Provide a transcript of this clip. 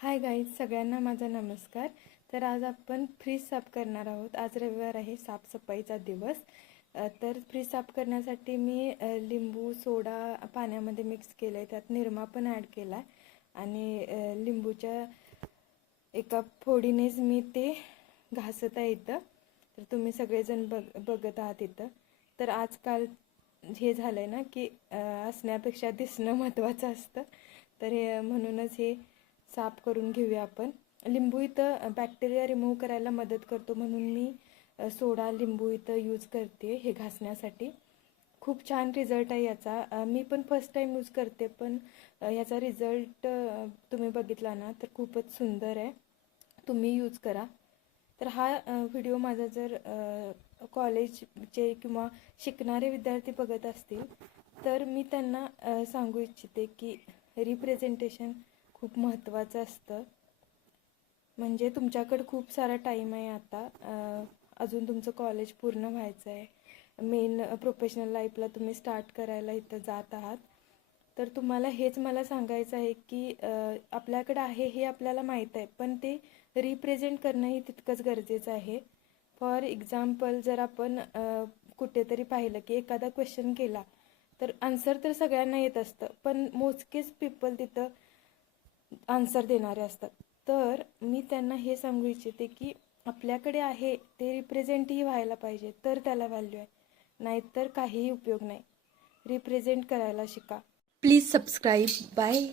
Hi guys, सगळ्यांना माझा नमस्कार. तर आज आपण फ्रीज साफ करणार आहोत. आज रविवार आहे, साफसफाईचा दिवस. तर फ्रीज साफ करण्यासाठी मी लिंबू सोडा पाण्यामध्ये मिक्स केलं आहे, त्यात निरमा पण ॲड केला आहे आणि लिंबूच्या एका फोडीनेच मी ते घासत आहे इथं. तर तुम्ही सगळेजण बघत आहात इथं. तर आजकाल हे झालं आहे ना की असण्यापेक्षा दिसणं महत्त्वाचं असतं. तर हे म्हणूनच हे साफ करून घेऊया आपण. लिंबू इथं बॅक्टेरिया रिमूव्ह करायला मदत करतो, म्हणून मी सोडा लिंबू इथं यूज करते हे घासण्यासाठी. खूप छान रिझल्ट आहे याचा. मी पण फर्स्ट टाईम यूज करते, पण याचा रिझल्ट तुम्ही बघितला ना तर खूपच सुंदर आहे. तुम्ही यूज करा. तर हा व्हिडिओ माझा जर कॉलेजचे किंवा शिकणारे विद्यार्थी बघत असतील तर मी त्यांना सांगू इच्छिते की रिप्रेझेंटेशन खूप महत्त्वाचं असतं. म्हणजे तुमच्याकडे खूप सारा टाईम आहे आता. अजून तुमचं कॉलेज पूर्ण व्हायचं आहे. मेन प्रोफेशनल लाईफला तुम्ही स्टार्ट करायला इथं जात आहात. तर तुम्हाला हेच मला सांगायचं आहे की आपल्याकडे आहे हे आपल्याला माहीत आहे, पण ते रिप्रेझेंट करणंही तितकंच गरजेचं आहे. फॉर एक्झाम्पल, जर आपण कुठेतरी पाहिलं की एखादा क्वेश्चन केला तर आन्सर तर सगळ्यांना येत असतं, पण मोजकेच पीपल तिथं आन्सर देणारे असतात. तर मी त्यांना हे सांगू इच्छिते की आपल्याकडे आहे ते रिप्रेझेंटही व्हायला पाहिजे, तर त्याला व्हॅल्यू आहे, नाहीतर काहीही उपयोग नाही. रिप्रेझेंट करायला शिका. Please subscribe. बाय.